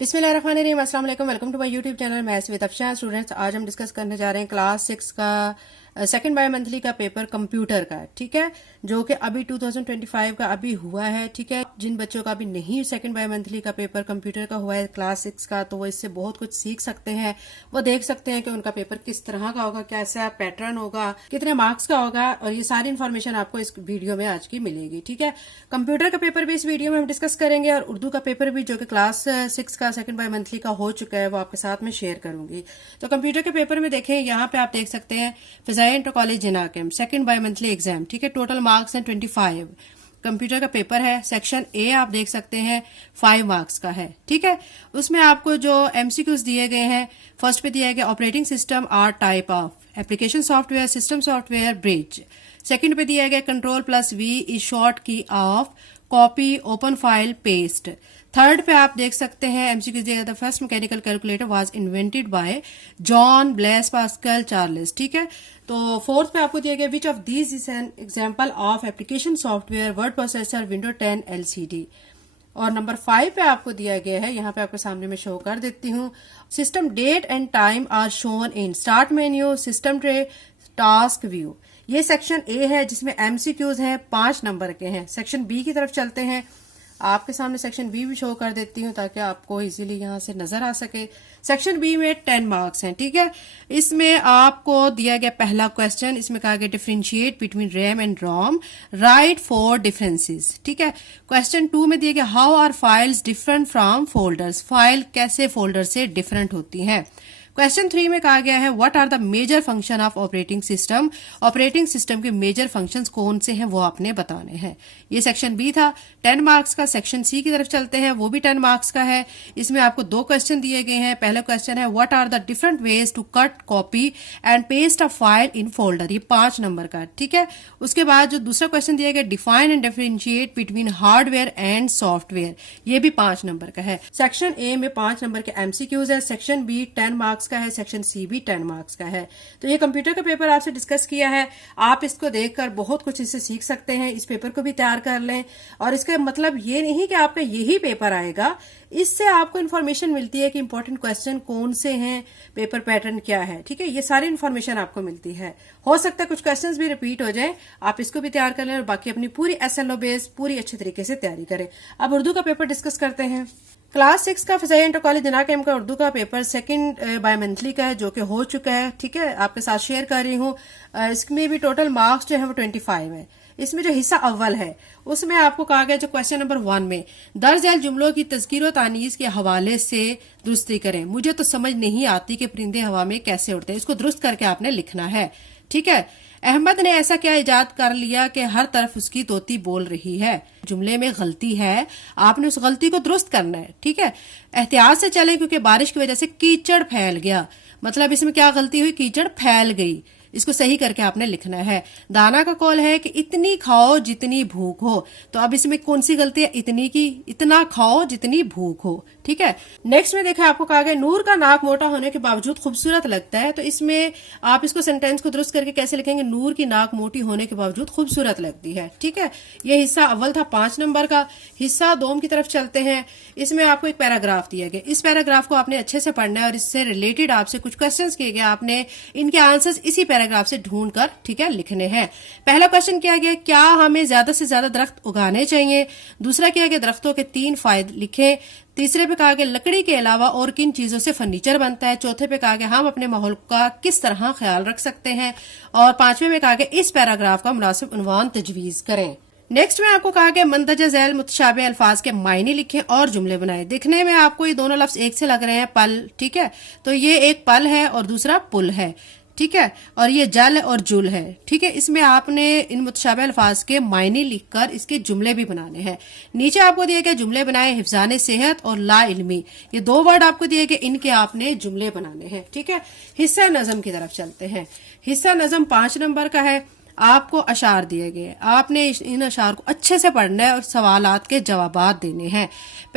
बिस्मिल्लाहिर्रहमानिर्रहीम, अस्सलाम वालेकुम। Welcome to my YouTube channel maths with Afshan. Students, आज हम डिस्कस करने जा रहे हैं क्लास 6 का सेकंड बाय मंथली का पेपर कंप्यूटर का, ठीक है, जो कि अभी 2025 का अभी हुआ है। ठीक है, जिन बच्चों का अभी नहीं सेकंड बाय मंथली का पेपर कंप्यूटर का हुआ है क्लास 6 का, तो वो इससे बहुत कुछ सीख सकते हैं। वो देख सकते हैं कि उनका पेपर किस तरह का होगा, कैसा पैटर्न होगा, कितने मार्क्स का होगा, और ये सारी इन्फॉर्मेशन आपको इस वीडियो में आज की मिलेगी। ठीक है, कंप्यूटर का पेपर भी इस वीडियो में हम डिस्कस करेंगे, और उर्दू का पेपर भी जो कि क्लास 6 का सेकंड बाय मंथली का हो चुका है वो आपके साथ में शेयर करूंगी। तो कंप्यूटर के पेपर में देखें, यहाँ पे आप देख सकते हैं फिजाई इंटर कॉलेज जिनाकेम सेकंड बाय मंथली एग्जाम। ठीक है, टोटल मार्क्स हैं 25। कंप्यूटर का पेपर है, सेक्शन ए आप देख सकते हैं 5 मार्क्स का है। ठीक है, उसमें आपको जो एमसीक्यूज दिए गए हैं, फर्स्ट पे दिया गया operating system are type of application software system software bridge. Second पे दिया गया control plus V is short key of copy open file paste. Third पे आप देख सकते हैं एमसीक्यू दिया गया, first mechanical calculator was invented by John Blaise Pascal Charles. ठीक है, तो फोर्थ पे आपको दिया गया which of these is an example of application software word processor window 10 LCD. और नंबर 5 पे आपको दिया गया है, यहाँ पे आपके सामने में शो कर देती हूँ, system date and time are shown in start menu system tray task view. ये सेक्शन ए है जिसमें एमसीक्यूज हैं 5 नंबर के हैं। सेक्शन बी की तरफ चलते हैं, आपके सामने सेक्शन बी भी शो कर देती हूँ ताकि आपको इजीली यहाँ से नजर आ सके। सेक्शन बी में 10 मार्क्स हैं। ठीक है, इसमें आपको दिया गया पहला क्वेश्चन, इसमें कहा गया differentiate between RAM and ROM, write 4 differences. ठीक है, क्वेश्चन 2 में दिया गया how are files different from folders, file कैसे फोल्डर से डिफरेंट होती हैं। क्वेश्चन 3 में कहा गया है what are the major function of operating system, operating system के मेजर फंक्शंस कौन से हैं वो आपने बताने हैं। ये सेक्शन बी था 10 मार्क्स का। सेक्शन सी की तरफ चलते हैं, वो भी 10 मार्क्स का है। इसमें आपको 2 क्वेश्चन दिए गए हैं। पहला क्वेश्चन है what are the different ways to cut copy and paste a file in folder, ये 5 नंबर का। ठीक है, उसके बाद जो दूसरा क्वेश्चन दिया गया define and differentiate between hardware and software, ये भी 5 नंबर का है। सेक्शन ए में 5 नंबर के एमसीक्यूज है, सेक्शन बी 10 मार्क्स का है, सेक्शन सी भी 10 मार्क्स का है। तो ये कंप्यूटर का पेपर आपसे डिस्कस किया है, आप इसको देखकर बहुत कुछ इससे सीख सकते हैं। इस पेपर को भी तैयार कर लें, और इसका मतलब ये नहीं कि आपका यही पेपर आएगा, इससे आपको इन्फॉर्मेशन मिलती है कि इंपॉर्टेंट क्वेश्चन कौन से हैं, पेपर पैटर्न क्या है। ठीक है, ये सारी इन्फॉर्मेशन आपको मिलती है। हो सकता है कुछ क्वेश्चंस भी रिपीट हो जाएं, आप इसको भी तैयार कर लें, और बाकी अपनी पूरी एसएलओ बेस पूरी अच्छे तरीके से तैयारी करें। अब उर्दू का पेपर डिस्कस करते हैं। क्लास 6 का फिजाई इंटर कॉलेज जिनाकेम का उर्दू का पेपर सेकंड बाय मंथली का है, जो कि हो चुका है। ठीक है, आपके साथ शेयर कर रही हूँ। इसमें भी टोटल मार्क्स जो है वो 25 है। इसमें जो हिस्सा अव्वल है उसमें आपको कहा गया, जो क्वेश्चन नंबर 1 में दर्ज झैल जुमलों की तज़कीर व तानीज़ के हवाले से दुरुस्ती करें। मुझे तो समझ नहीं आती कि परिंदे हवा में कैसे उड़ते हैं, इसको दुरुस्त करके आपने लिखना है। ठीक है, अहमद ने ऐसा क्या इजाद कर लिया कि हर तरफ उसकी तोती बोल रही है। जुमले में गलती है, आपने उस गलती को दुरुस्त करना है। ठीक है, एहतियात से चलें क्योंकि बारिश की वजह से कीचड़ फैल गया, मतलब इसमें क्या गलती हुई, कीचड़ फैल गई, इसको सही करके आपने लिखना है। दाना का कौल है कि इतनी खाओ जितनी भूख हो, तो अब इसमें कौन सी गलती है, इतनी की, इतना खाओ जितनी भूख हो। ठीक है, नेक्स्ट में देखा आपको कहा गया नूर का नाक मोटा होने के बावजूद खूबसूरत लगता है, तो इसमें आप इसको सेंटेंस को दुरुस्त करके कैसे लिखेंगे, नूर की नाक मोटी होने के बावजूद खूबसूरत लगती है। ठीक है, ये हिस्सा अव्वल था 5 नंबर का। हिस्सा 2 की तरफ चलते हैं, इसमें आपको एक पैराग्राफ दिया गया, इस पैराग्राफ को आपने अच्छे से पढ़ना है, और इससे रिलेटेड आपसे कुछ क्वेश्चंस किए गए, आपने इनके आंसर्स इसी पैराग्राफ से ढूंढकर, ठीक है, लिखने हैं। पहला क्वेश्चन किया गया क्या हमें ज्यादा से ज्यादा दरख्त उगाने चाहिए। दूसरा किया गया दरख्तों के 3 फायदे लिखें। तीसरे पे कहा गया लकड़ी के अलावा और किन चीजों से फर्नीचर बनता है। चौथे पे कहा गया हम अपने माहौल का किस तरह ख्याल रख सकते हैं। और 5वें में कहा गया इस पैराग्राफ का मुनासिब उन्वान तजवीज करें। नेक्स्ट में आपको कहा गया मंदरजा झैल मुतशाबे अल्फाज के मायने लिखें और जुमले बनाएं। दिखने में आपको ये दोनों लफ्ज एक से लग रहे हैं, पल। ठीक है, तो ये एक पल है और दूसरा पुल है। ठीक है, और ये जल और जुल है। ठीक है, इसमें आपने इन मुतशाबे अल्फाज के मायने लिखकर इसके जुमले भी बनाने हैं। नीचे आपको दिए गए जुमले बनाए हिफ्जाने सेहत और ला इल्मी, ये 2 वर्ड आपको दिए गए, इनके आपने जुमले बनाने हैं। ठीक है, हिस्सा नज़म की तरफ चलते हैं। हिस्सा नज़म 5 नंबर का है। आपको अशार दिए गए, आपने इन अशार को अच्छे से पढ़ना है और सवालात के जवाबात देने हैं।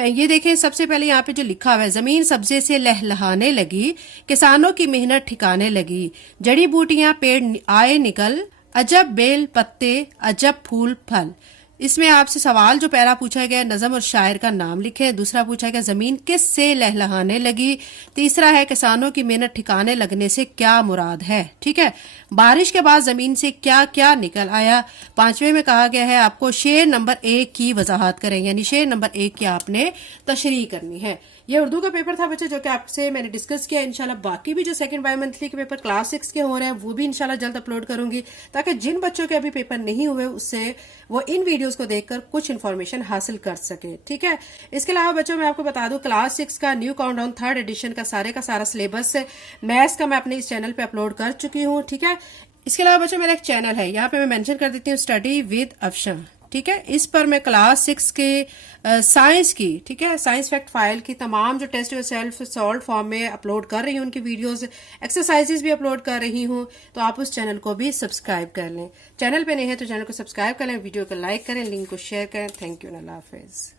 ये देखें, सबसे पहले यहाँ पे जो लिखा हुआ है, जमीन सब्जे से लहलहाने लगी, किसानों की मेहनत ठिकाने लगी, जड़ी बूटियां पेड़ आए निकल, अजब बेल पत्ते अजब फूल फल। इसमें आपसे सवाल जो पहला पूछा गया, नज़म और शायर का नाम लिखें। दूसरा पूछा गया, जमीन किस से लहलहाने लगी। तीसरा है, किसानों की मेहनत ठिकाने लगने से क्या मुराद है। ठीक है, बारिश के बाद जमीन से क्या क्या निकल आया। पांचवें में कहा गया है आपको शेर नंबर 1 की वजाहत करें, यानी शेर नंबर 1 की आपने तशरीह करनी है। ये उर्दू का पेपर था बच्चे, जो कि आपसे मैंने डिस्कस किया। इंशाल्लाह बाकी भी जो सेकंड बाय मंथली के पेपर क्लास 6 के हो रहे हैं वो भी इंशाल्लाह जल्द अपलोड करूंगी, ताकि जिन बच्चों के अभी पेपर नहीं हुए उससे वो इन वीडियोस को देखकर कुछ इन्फॉर्मेशन हासिल कर सके। ठीक है, इसके अलावा बच्चों मैं आपको बता दूं, क्लास 6 का न्यू काउंटडाउन 3rd एडिशन का सारा सिलेबस मैथ्स का मैं अपने इस चैनल पे अपलोड कर चुकी हूँ। ठीक है, इसके अलावा बच्चों मेरा एक चैनल है, यहाँ पे मैं मेंशन कर देती हूँ, स्टडी विद अफशा। ठीक है, इस पर मैं क्लास 6 के साइंस की, ठीक है, साइंस फैक्ट फाइल की तमाम जो टेस्ट सेल्फ सॉल्व फॉर्म में अपलोड कर रही हूँ, उनकी वीडियोस एक्सरसाइजेस भी अपलोड कर रही हूँ। तो आप उस चैनल को भी सब्सक्राइब कर लें। चैनल पे नहीं है तो चैनल को सब्सक्राइब कर लें, वीडियो को लाइक करें, लिंक को शेयर करें। Thank you, Allah Hafiz.